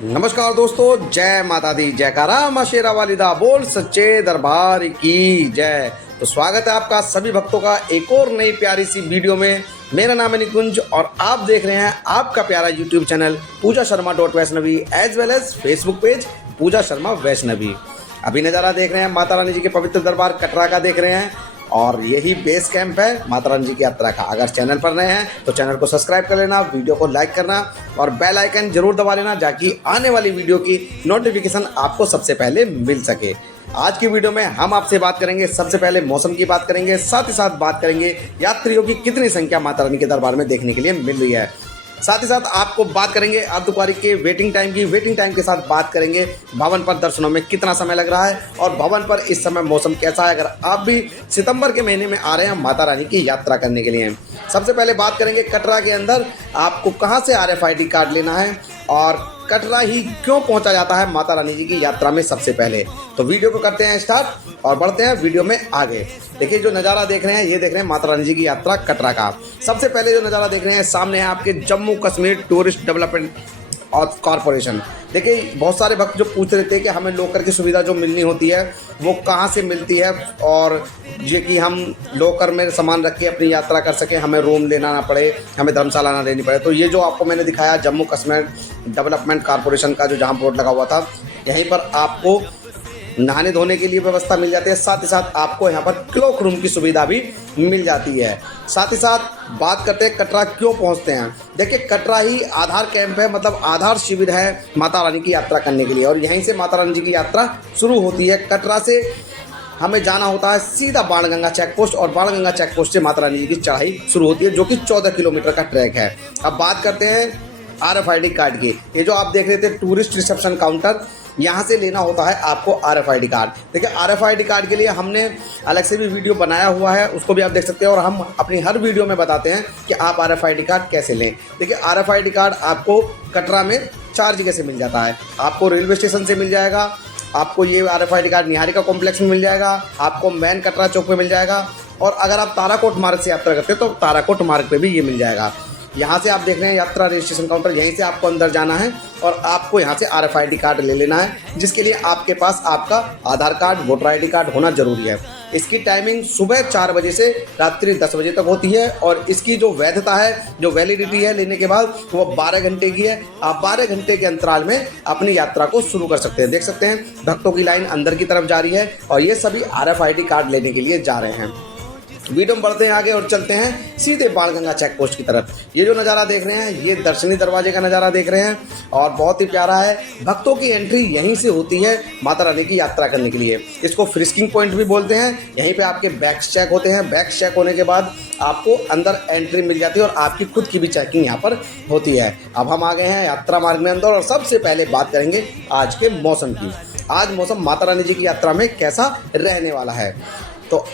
नमस्कार दोस्तों, जय माता दी, जयकारा मां शेरा वालिदा, बोल सच्चे दरबार की जय। तो स्वागत है आपका सभी भक्तों का एक और नई प्यारी सी वीडियो में। मेरा नाम है निकुंज और आप देख रहे हैं आपका प्यारा YouTube channel Pooja Sharma .Vaishnavi as well as Facebook page Pooja Sharma Vaishnavi. अभी नज़ारा देख रहे हैं माता रानी जी के पवित्र दरबार कटरा का देख रहे हैं और यही बेस कैंप है माता रानी जी की यात्रा का। अगर चैनल पर नए हैं तो चैनल को सब्सक्राइब कर लेना, वीडियो को लाइक करना और बेल आइकन जरूर दबा लेना ताकि आने वाली वीडियो की नोटिफिकेशन आपको सबसे पहले मिल सके। आज की वीडियो में हम आपसे बात करेंगे, सबसे पहले मौसम की बात करेंगे, साथ ही साथ बात करेंगे यात्रियों की कितनी संख्या माता रानी के दरबार में देखने के लिए मिल रही है। साथ ही साथ आपको बात करेंगे अर्धकुंवारी के वेटिंग टाइम के साथ बात करेंगे भवन पर दर्शनों में कितना समय लग रहा है और भवन पर इस समय मौसम कैसा है, अगर आप भी सितंबर के महीने में आ रहे हैं माता रानी की यात्रा करने के लिए। सबसे पहले बात करेंगे कटरा के अंदर आपको कहां से RFID कार्ड लेना है और कटरा ही क्यों पहुंचा जाता है माता रानी जी की यात्रा में। सबसे पहले तो वीडियो को करते हैं स्टार्ट और बढ़ते हैं वीडियो में आगे। देखिए जो नज़ारा देख रहे हैं ये देख रहे हैं माता रानी जी की यात्रा कटरा का। सबसे पहले जो नज़ारा देख रहे हैं सामने है आपके जम्मू कश्मीर टूरिस्ट डेवलपमेंट और कॉरपोरेशन। देखिए बहुत सारे भक्त जो पूछ रहे थे कि हमें लॉकर की सुविधा जो मिलनी होती है वो कहाँ से मिलती है और ये कि हम लॉकर में सामान रख के अपनी यात्रा कर सकें, हमें रूम लेना ना पड़े, हमें धर्मशाला ना लेनी पड़े। तो ये जो आपको मैंने दिखाया जम्मू कश्मीर डेवलपमेंट कॉरपोरेशन का जो जहाँ बोर्ड लगा हुआ था, यहीं पर आपको नहाने धोने के लिए व्यवस्था मिल जाती है। साथ ही साथ आपको यहाँ पर क्लॉक रूम की सुविधा भी मिल जाती है। साथ ही साथ बात करते हैं कटरा क्यों पहुँचते हैं। देखिए कटरा ही आधार कैंप है, मतलब आधार शिविर है माता रानी की यात्रा करने के लिए और यहीं से माता रानी जी की यात्रा शुरू होती है। कटरा से हमें जाना होता है सीधा बाणगंगा चेक पोस्ट और बाणगंगा चेक पोस्ट से माता रानी जी की चढ़ाई शुरू होती है जो कि 14 किलोमीटर का ट्रैक है। अब बात करते हैं RFID कार्ड की। ये जो आप देख रहे थे टूरिस्ट रिसेप्शन काउंटर, यहाँ से लेना होता है आपको RFID कार्ड। देखिए RFID कार्ड के लिए हमने अलग से भी वीडियो बनाया हुआ है, उसको भी आप देख सकते हैं और हम अपनी हर वीडियो में बताते हैं कि आप RFID कार्ड कैसे लें। देखिए RFID कार्ड आपको कटरा में 4 जगह से मिल जाता है। आपको रेलवे स्टेशन से मिल जाएगा, आपको ये RFID कार्ड निहारिका कॉम्प्लेक्स में मिल जाएगा, आपको मैन कटरा चौक पे मिल जाएगा और अगर आप ताराकोट मार्ग से यात्रा करते हैं तो ताराकोट मार्ग पे भी ये मिल जाएगा। यहाँ से आप देख रहे हैं यात्रा रजिस्ट्रेशन काउंटर, यहीं से आपको अंदर जाना है और आपको यहाँ से RFID कार्ड ले लेना है, जिसके लिए आपके पास आपका आधार कार्ड, वोटर ID कार्ड होना जरूरी है। इसकी टाइमिंग सुबह 4 बजे से रात्रि 10 बजे तक होती है और इसकी जो वैधता है, जो वैलिडिटी है लेने के बाद, वो 12 घंटे की है। आप 12 घंटे के अंतराल में अपनी यात्रा को शुरू कर सकते हैं। देख सकते हैं भक्तों की लाइन अंदर की तरफ जा रही है और ये सभी RFID कार्ड लेने के लिए जा रहे हैं। वीडियो में बढ़ते हैं आगे और चलते हैं सीधे बाणगंगा चेक पोस्ट की तरफ। ये जो नज़ारा देख रहे हैं ये दर्शनी दरवाजे का नज़ारा देख रहे हैं और बहुत ही प्यारा है। भक्तों की एंट्री यहीं से होती है माता रानी की यात्रा करने के लिए। इसको फ्रिस्किंग पॉइंट भी बोलते हैं। यहीं पे आपके बैग्स चेक होते हैं। बैग्स चेक होने के बाद आपको अंदर एंट्री मिल जाती है और आपकी खुद की भी चेकिंग यहाँ पर होती है। अब हम आ गए हैं यात्रा मार्ग में अंदर और सबसे पहले बात करेंगे आज के मौसम की। आज मौसम माता रानी जी की यात्रा में कैसा रहने वाला है। तो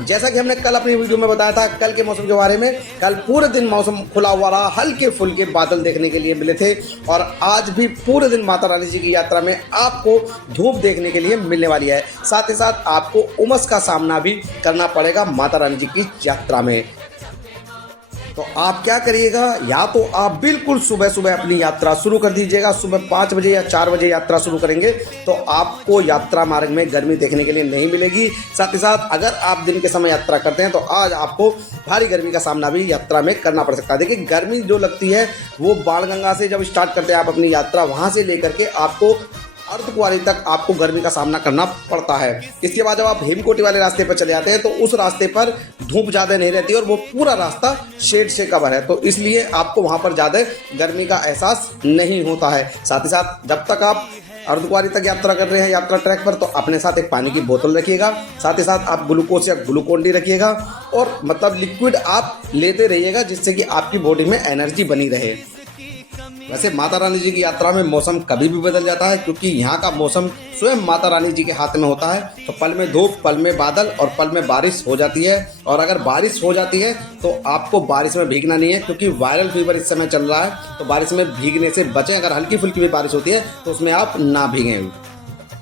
जैसा कि हमने कल अपनी वीडियो में बताया था कल के मौसम के बारे में, कल पूरे दिन मौसम खुला हुआ रहा, हल्के फुल्के बादल देखने के लिए मिले थे और आज भी पूरे दिन माता रानी जी की यात्रा में आपको धूप देखने के लिए मिलने वाली है। साथ ही साथ आपको उमस का सामना भी करना पड़ेगा माता रानी जी की यात्रा में। तो आप क्या करिएगा, या तो आप बिल्कुल सुबह सुबह अपनी यात्रा शुरू कर दीजिएगा। सुबह 5 बजे या 4 बजे यात्रा शुरू करेंगे तो आपको यात्रा मार्ग में गर्मी देखने के लिए नहीं मिलेगी। साथ ही साथ अगर आप दिन के समय यात्रा करते हैं तो आज आपको भारी गर्मी का सामना भी यात्रा में करना पड़ सकता है। देखिए गर्मी जो लगती है वो बाणगंगा से जब स्टार्ट करते हैं आप अपनी यात्रा, वहाँ से लेकर के आपको अर्धकुंवारी तक आपको गर्मी का सामना करना पड़ता है। इसके बाद जब आप हेमकोटी वाले रास्ते पर चले जाते हैं तो उस रास्ते पर धूप ज़्यादा नहीं रहती और वो पूरा रास्ता शेड से कवर है, तो इसलिए आपको वहाँ पर ज़्यादा गर्मी का एहसास नहीं होता है। साथ ही साथ जब तक आप अर्धकुंवारी तक यात्रा कर रहे हैं यात्रा ट्रैक पर, तो अपने साथ एक पानी की बोतल रखिएगा। साथ ही साथ आप ग्लूकोज या ग्लूकोन-डी रखिएगा और मतलब लिक्विड आप लेते रहिएगा जिससे कि आपकी बॉडी में एनर्जी बनी रहे। वैसे माता रानी जी की यात्रा में मौसम कभी भी बदल जाता है क्योंकि यहाँ का मौसम स्वयं माता रानी जी के हाथ में होता है। तो पल में धूप, पल में बादल और पल में बारिश हो जाती है। और अगर बारिश हो जाती है तो आपको बारिश में भीगना नहीं है क्योंकि वायरल फीवर इस समय चल रहा है, तो बारिश में भीगने से बचें। अगर हल्की फुल्की भी बारिश होती है तो उसमें आप ना भीगें।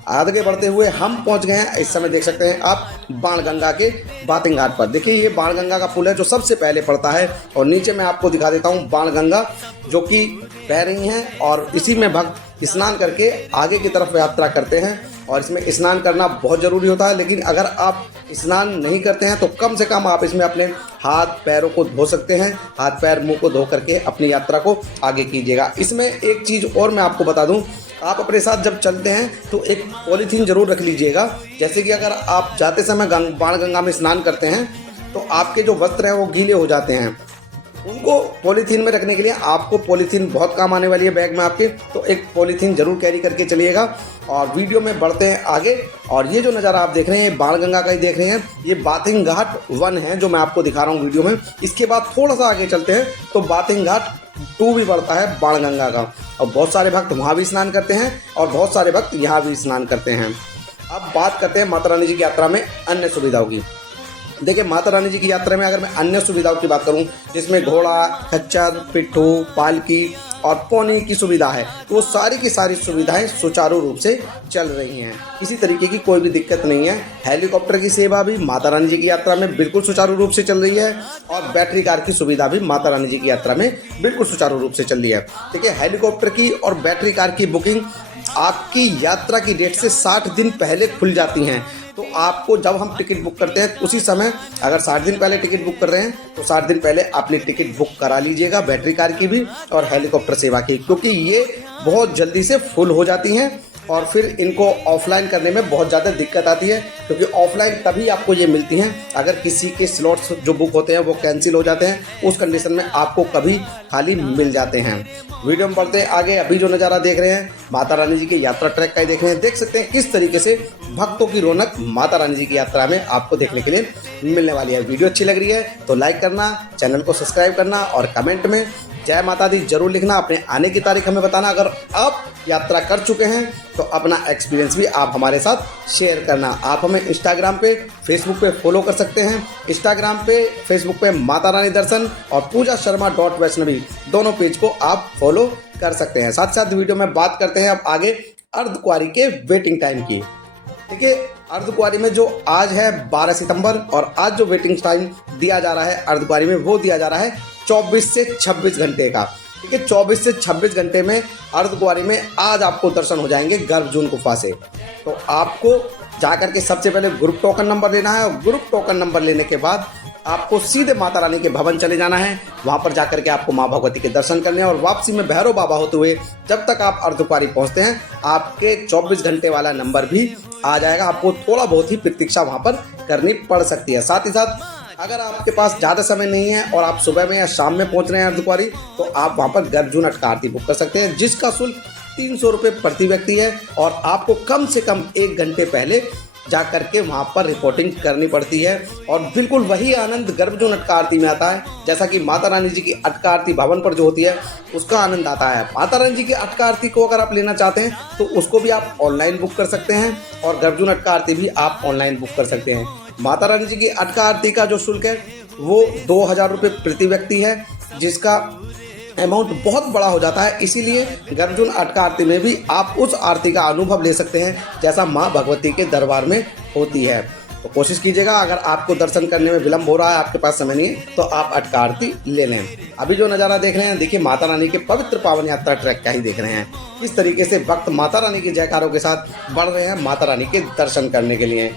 आगे बढ़ते हुए हम पहुंच गए हैं, इस समय देख सकते हैं आप बाणगंगा के बातिंग घाट पर। देखिए ये बाणगंगा का पुल है जो सबसे पहले पड़ता है और नीचे मैं आपको दिखा देता हूं बाणगंगा जो कि बह रही हैं और इसी में भक्त स्नान करके आगे की तरफ यात्रा करते हैं। और इसमें स्नान करना बहुत ज़रूरी होता है, लेकिन अगर आप स्नान नहीं करते हैं तो कम से कम आप इसमें अपने हाथ पैरों को धो सकते हैं। हाथ पैर मुंह को धो करके अपनी यात्रा को आगे कीजिएगा। इसमें एक चीज़ और मैं आपको बता दूं, आप अपने साथ जब चलते हैं तो एक पॉलीथीन ज़रूर रख लीजिएगा। जैसे कि अगर आप जाते समय बाणगंगा में स्नान करते हैं तो आपके जो वस्त्र हैं वो गीले हो जाते हैं, उनको पॉलीथीन में रखने के लिए आपको पॉलीथीन बहुत काम आने वाली है बैग में आपके, तो एक पॉलीथीन जरूर कैरी करके चलिएगा। और वीडियो में बढ़ते हैं आगे। और ये जो नज़ारा आप देख रहे हैं ये बाणगंगा का ही देख रहे हैं, ये बाथिंग घाट 1 है जो मैं आपको दिखा रहा हूँ वीडियो में। इसके बाद थोड़ा सा आगे चलते हैं तो बाथिंग घाट 2 भी पड़ता है बाणगंगा का, और बहुत सारे भक्त वहाँ भी स्नान करते हैं और बहुत सारे भक्त यहाँ भी स्नान करते हैं। अब बात करते हैं माता रानी जी की यात्रा में अन्य सुविधाओं की। देखिए, माता रानी जी की यात्रा में अगर मैं अन्य सुविधाओं की बात करूं, जिसमें घोड़ा, खच्चर, पिट्ठू, पालकी और पौनी की सुविधा है, तो वो सारी की सारी सुविधाएं सुचारू रूप से चल रही हैं। किसी तरीके की कोई भी दिक्कत नहीं है। हेलीकॉप्टर की सेवा भी माता रानी जी की यात्रा में बिल्कुल सुचारू रूप से चल रही है, और बैटरी कार की सुविधा भी माता रानी जी की यात्रा में बिल्कुल सुचारू रूप से चल रही है। देखिए, हेलीकॉप्टर की और बैटरी कार की बुकिंग आपकी यात्रा की डेट से 60 दिन पहले खुल जाती हैं। तो आपको जब हम टिकट बुक करते हैं उसी समय, अगर 60 दिन पहले टिकट बुक कर रहे हैं तो 60 दिन पहले अपनी टिकट बुक करा लीजिएगा, बैटरी कार की भी और हेलीकॉप्टर सेवा की, क्योंकि ये बहुत जल्दी से फुल हो जाती हैं और फिर इनको ऑफलाइन करने में बहुत ज़्यादा दिक्कत आती है, क्योंकि ऑफलाइन तभी आपको ये मिलती हैं अगर किसी के स्लॉट्स जो बुक होते हैं वो कैंसिल हो जाते हैं, उस कंडीशन में आपको कभी खाली मिल जाते हैं। वीडियो में बढ़ते हैं आगे। अभी जो नज़ारा देख रहे हैं माता रानी जी के यात्रा ट्रैक का ही देख रहे हैं। देख सकते हैं किस तरीके से भक्तों की रौनक माता रानी जी की यात्रा में आपको देखने के लिए मिलने वाली है। वीडियो अच्छी लग रही है तो लाइक करना, चैनल को सब्सक्राइब करना और कमेंट में जय माता दी जरूर लिखना। अपने आने की तारीख हमें बताना। अगर आप यात्रा कर चुके हैं तो अपना एक्सपीरियंस भी आप हमारे साथ शेयर करना। आप हमें इंस्टाग्राम पे, फेसबुक पे फॉलो कर सकते हैं। इंस्टाग्राम पे, फेसबुक पे माता रानी दर्शन और पूजा शर्मा .वैष्णवी दोनों पेज को आप फॉलो कर सकते हैं। साथ साथ वीडियो में बात करते हैं अब आगे अर्धकुंवारी के वेटिंग टाइम की। देखिए, अर्धकुंवारी में जो आज है 12 सितंबर, और आज जो वेटिंग टाइम दिया जा रहा है अर्धकुंवारी में वो दिया जा रहा है 24 से 26 घंटे का। ठीक है, 24 से 26 घंटे में अर्धकुंवारी में आज आपको दर्शन हो जाएंगे गर्भजून गुफा से। तो आपको जाकर के सबसे पहले ग्रुप टोकन नंबर लेना है, और ग्रुप टोकन नंबर लेने के बाद आपको सीधे माता रानी के भवन चले जाना है। वहाँ पर जाकर के आपको माँ भगवती के दर्शन करने हैं, और वापसी में भैरव बाबा होते हुए जब तक आप अर्धकुंवारी पहुँचते हैं आपके 24 घंटे वाला नंबर भी आ जाएगा। आपको थोड़ा बहुत ही प्रतीक्षा वहाँ पर करनी पड़ सकती है। साथ ही साथ अगर आपके पास ज़्यादा समय नहीं है और आप सुबह में या शाम में पहुँच रहे हैं अर्धकुंवारी, तो आप वहाँ पर गर्भजून अटका आरती बुक कर सकते हैं, जिसका शुल्क 300 रुपये प्रति व्यक्ति है। और आपको कम से कम 1 घंटे पहले जा करके वहाँ पर रिपोर्टिंग करनी पड़ती है, और बिल्कुल वही आनंद गर्भजून अटका आरती में आता है जैसा कि माता रानी जी की अटका आरती भवन पर जो होती है उसका आनंद आता है। माता रानी जी की अटका आरती को अगर आप लेना चाहते हैं तो उसको भी आप ऑनलाइन बुक कर सकते हैं, और गर्भजून अटका आरती भी आप ऑनलाइन बुक कर सकते हैं। माता रानी जी की अटका आरती का जो शुल्क है वो 2000 रुपये प्रति व्यक्ति है, जिसका अमाउंट बहुत बड़ा हो जाता है। इसीलिए गर्भजून अटका आरती में भी आप उस आरती का अनुभव ले सकते हैं जैसा माँ भगवती के दरबार में होती है। तो कोशिश कीजिएगा, अगर आपको दर्शन करने में विलम्ब हो रहा है, आपके पास समय नहीं है, तो आप अटका आरती ले लें। अभी जो नज़ारा देख रहे हैं, देखिए माता रानी के पवित्र पावन यात्रा ट्रैक का ही देख रहे हैं। किस तरीके से भक्त माता रानी के जयकारों के साथ बढ़ रहे हैं माता रानी के दर्शन करने के लिए।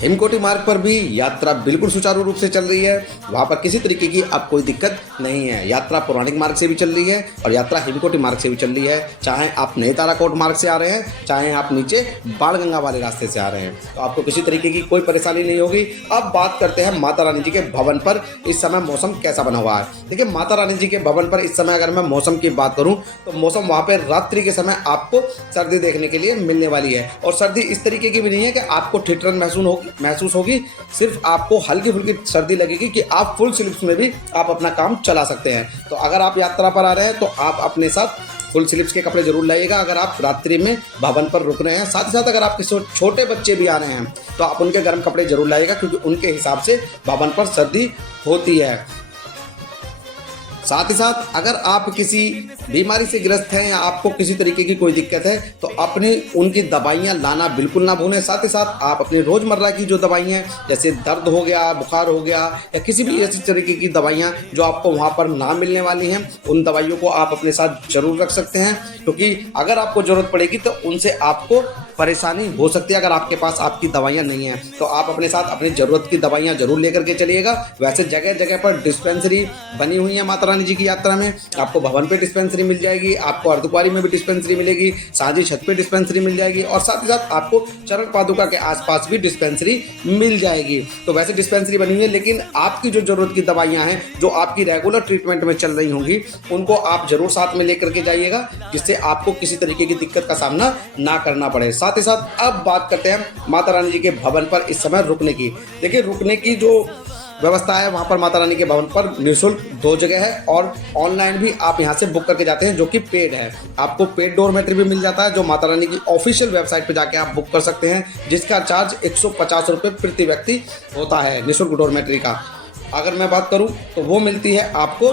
हिमकोटी मार्ग पर भी यात्रा बिल्कुल सुचारू रूप से चल रही है। वहाँ पर किसी तरीके की अब कोई दिक्कत नहीं है। यात्रा पौराणिक मार्ग से भी चल रही है और यात्रा हिमकोटी मार्ग से भी चल रही है। चाहे आप नई ताराकोट मार्ग से आ रहे हैं, चाहे आप नीचे बाणगंगा वाले रास्ते से आ रहे हैं, तो आपको किसी तरीके की कोई परेशानी नहीं होगी। अब बात करते हैं माता रानी जी के भवन पर इस समय मौसम कैसा बना हुआ है। देखिए, माता रानी जी के भवन पर इस समय अगर मैं मौसम की बात करूँ तो मौसम वहाँ पर रात्रि के समय आपको सर्दी देखने के लिए मिलने वाली है। और सर्दी इस तरीके की भी नहीं है कि आपको ठिठुरन महसूस होगी, सिर्फ आपको हल्की फुल्की सर्दी लगेगी कि आप फुल स्लीव्स में भी आप अपना काम चला सकते हैं। तो अगर आप यात्रा पर आ रहे हैं तो आप अपने साथ फुल स्लीव्स के कपड़े जरूर लाइएगा अगर आप रात्रि में भवन पर रुक रहे हैं। साथ ही साथ अगर आपके छोटे बच्चे भी आ रहे हैं तो आप उनके गर्म कपड़े जरूर लाइएगा, क्योंकि उनके हिसाब से भवन पर सर्दी होती है। साथ ही साथ अगर आप किसी बीमारी से ग्रस्त हैं या आपको किसी तरीके की कोई दिक्कत है तो अपनी उनकी दवाइयाँ लाना बिल्कुल ना भूलें। साथ ही साथ आप अपनी रोज़मर्रा की जो दवाइयाँ जैसे दर्द हो गया, बुखार हो गया या किसी भी ऐसी तरीके की दवाइयाँ जो आपको वहाँ पर ना मिलने वाली हैं, उन दवाइयों को आप अपने साथ जरूर रख सकते हैं, क्योंकि अगर आपको ज़रूरत पड़ेगी तो उनसे आपको परेशानी हो सकती है। अगर आपके पास आपकी दवाइयाँ नहीं हैं तो आप अपने साथ अपनी ज़रूरत की दवाइयाँ जरूर लेकर के चलिएगा। वैसे जगह जगह पर डिस्पेंसरी बनी हुई है माता रानी जी की यात्रा में। आपको भवन पे डिस्पेंसरी मिल जाएगी, आपको अर्धकुंवारी में भी डिस्पेंसरी मिलेगी, साझी छत पे डिस्पेंसरी मिल जाएगी और साथ ही साथ आपको चरण पादुका के आसपास भी डिस्पेंसरी मिल जाएगी। तो वैसे डिस्पेंसरी बनी हुई है, लेकिन आपकी जो ज़रूरत की दवाइयाँ हैं जो आपकी रेगुलर ट्रीटमेंट में चल रही होंगी उनको आप जरूर साथ में लेकर के जाइएगा, जिससे आपको किसी तरीके की दिक्कत का सामना ना करना पड़े। साथ ही साथ अब बात करते हैं माता रानी जी के भवन पर इस समय रुकने की। देखिए, रुकने की जो व्यवस्था है वहाँ पर माता रानी के भवन पर निःशुल्क 2 जगह है और ऑनलाइन भी आप यहाँ से बुक करके जाते हैं, जो कि पेड है। आपको पेड डोरमेट्री भी मिल जाता है, जो माता रानी की ऑफिशियल वेबसाइट पर जाके आप बुक कर सकते हैं, जिसका चार्ज 150 रुपये प्रति व्यक्ति होता है निःशुल्क डोरमेट्री का। अगर मैं बात करूं तो वो मिलती है आपको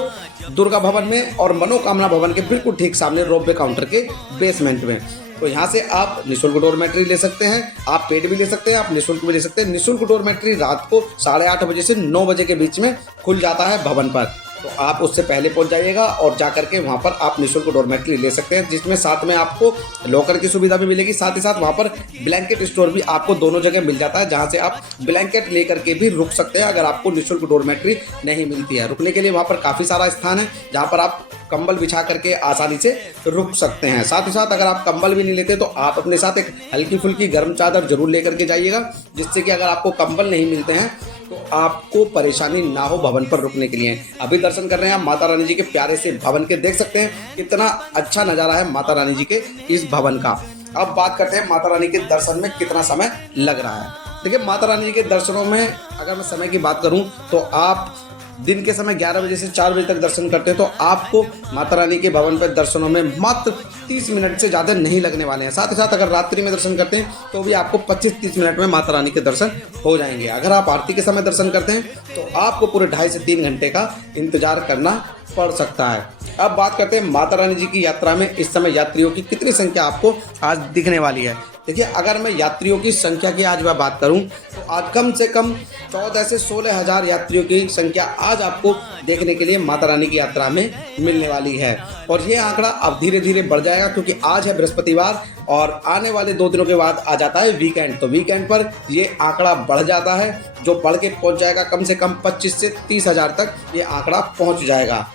दुर्गा भवन में और मनोकामना भवन के बिल्कुल ठीक सामने रोपवे काउंटर के बेसमेंट में। तो यहाँ से आप निःशुल्क डोरमेट्री ले सकते हैं, आप पेड भी ले सकते हैं, आप निःशुल्क भी ले सकते हैं। निःशुल्क डोरमेट्री रात को 8:30 बजे से 9 बजे के बीच में खुल जाता है भवन पर, तो आप उससे पहले पहुंच जाइएगा और जाकर के वहाँ पर आप निःशुल्क डोरमेट्री ले सकते हैं, जिसमें साथ में आपको लॉकर की सुविधा भी मिलेगी। साथ ही साथ वहाँ पर ब्लैंकेट स्टोर भी आपको दोनों जगह मिल जाता है, जहाँ से आप ब्लैंकेट लेकर के भी रुक सकते हैं अगर आपको निःशुल्क डोरमेट्री नहीं मिलती है। रुकने के लिए वहाँ पर काफ़ी सारा स्थान है जहाँ पर आप कंबल बिछा करके आसानी से रुक सकते हैं। साथ ही साथ अगर आप कंबल भी नहीं लेते तो आप अपने साथ एक हल्की फुल्की गर्म चादर जरूर लेकर के जाइएगा, जिससे कि अगर आपको कंबल नहीं मिलते हैं तो आपको परेशानी ना हो भवन पर रुकने के लिए। अभी दर्शन कर रहे हैं आप माता रानी जी के प्यारे से भवन के, देख सकते हैं कितना अच्छा नज़ारा है माता रानी जी के इस भवन का। अब बात करते हैं माता रानी के दर्शन में कितना समय लग रहा है। देखिए, माता रानी जी के दर्शनों में अगर मैं समय की बात करूं तो आप दिन के समय 11 बजे से 4 बजे तक दर्शन करते हैं तो आपको माता रानी के भवन पर दर्शनों में मात्र 30 मिनट से ज़्यादा नहीं लगने वाले हैं। साथ ही साथ अगर रात्रि में दर्शन करते हैं तो भी आपको 25-30 मिनट में माता रानी के दर्शन हो जाएंगे। अगर आप आरती के समय दर्शन करते हैं तो आपको पूरे 2.5 से 3 घंटे का इंतजार करना पड़ सकता है। अब बात करते हैं माता रानी जी की यात्रा में इस समय यात्रियों की कितनी संख्या आपको आज दिखने वाली है। देखिए, अगर मैं यात्रियों की संख्या की आज मैं बात करूं तो आज कम से कम 14 से 16 हज़ार यात्रियों की संख्या आज आपको देखने के लिए माता रानी की यात्रा में मिलने वाली है। और ये आंकड़ा अब धीरे धीरे बढ़ जाएगा, क्योंकि आज है बृहस्पतिवार और आने वाले 2 दिनों के बाद आ जाता है वीकेंड। तो वीकेंड पर ये आंकड़ा बढ़ जाता है, जो बढ़ के पहुंच जाएगा कम से कम 25 से 30 हज़ार तक ये आंकड़ा पहुंच जाएगा।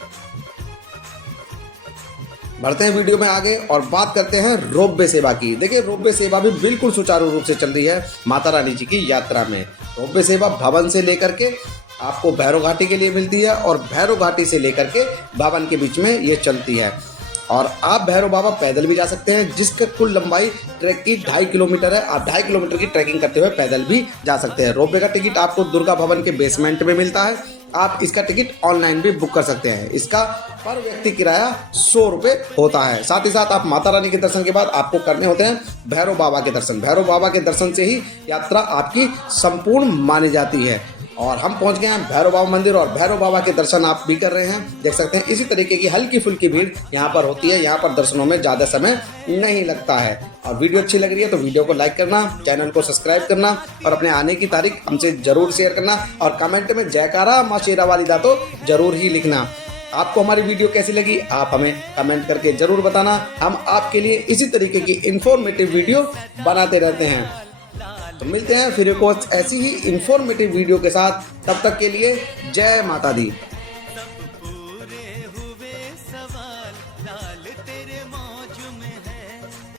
बढ़ते हैं वीडियो में आगे और बात करते हैं रोपवे सेवा की। देखिए, रोपवे सेवा भी बिल्कुल सुचारू रूप से चल रही है माता रानी जी की यात्रा में। रोपवे सेवा भवन से लेकर के आपको भैरव घाटी के लिए मिलती है और भैरव घाटी से लेकर के भवन के बीच में ये चलती है। और आप भैरव बाबा पैदल भी जा सकते हैं, जिसका कुल लंबाई ट्रैक की 2.5 किलोमीटर है। आप 2.5 किलोमीटर की ट्रैकिंग करते हुए पैदल भी जा सकते हैं। रोपवे का टिकट आपको दुर्गा भवन के बेसमेंट में मिलता है। आप इसका टिकट ऑनलाइन भी बुक कर सकते हैं। इसका पर व्यक्ति किराया 100 रुपये होता है। साथ ही साथ आप माता रानी के दर्शन के बाद आपको करने होते हैं भैरव बाबा के दर्शन। भैरव बाबा के दर्शन से ही यात्रा आपकी संपूर्ण मानी जाती है। और हम पहुंच गए हैं भैरव बाबा मंदिर और भैरव बाबा के दर्शन आप भी कर रहे हैं, देख सकते हैं। इसी तरीके की हल्की फुल्की भीड़ यहाँ पर होती है। यहाँ पर दर्शनों में ज़्यादा समय नहीं लगता है। और वीडियो अच्छी लग रही है तो वीडियो को लाइक करना, चैनल को सब्सक्राइब करना और अपने आने की तारीख हमसे ज़रूर शेयर करना और कमेंट में जयकारा माँ शेरा वाली दा तो ज़रूर ही लिखना। आपको हमारी वीडियो कैसी लगी आप हमें कमेंट करके ज़रूर बताना। हम आपके लिए इसी तरीके की इन्फॉर्मेटिव वीडियो बनाते रहते हैं। तो मिलते हैं फिर एक ऐसी ही इन्फॉर्मेटिव वीडियो के साथ। तब तक के लिए जय माता दी।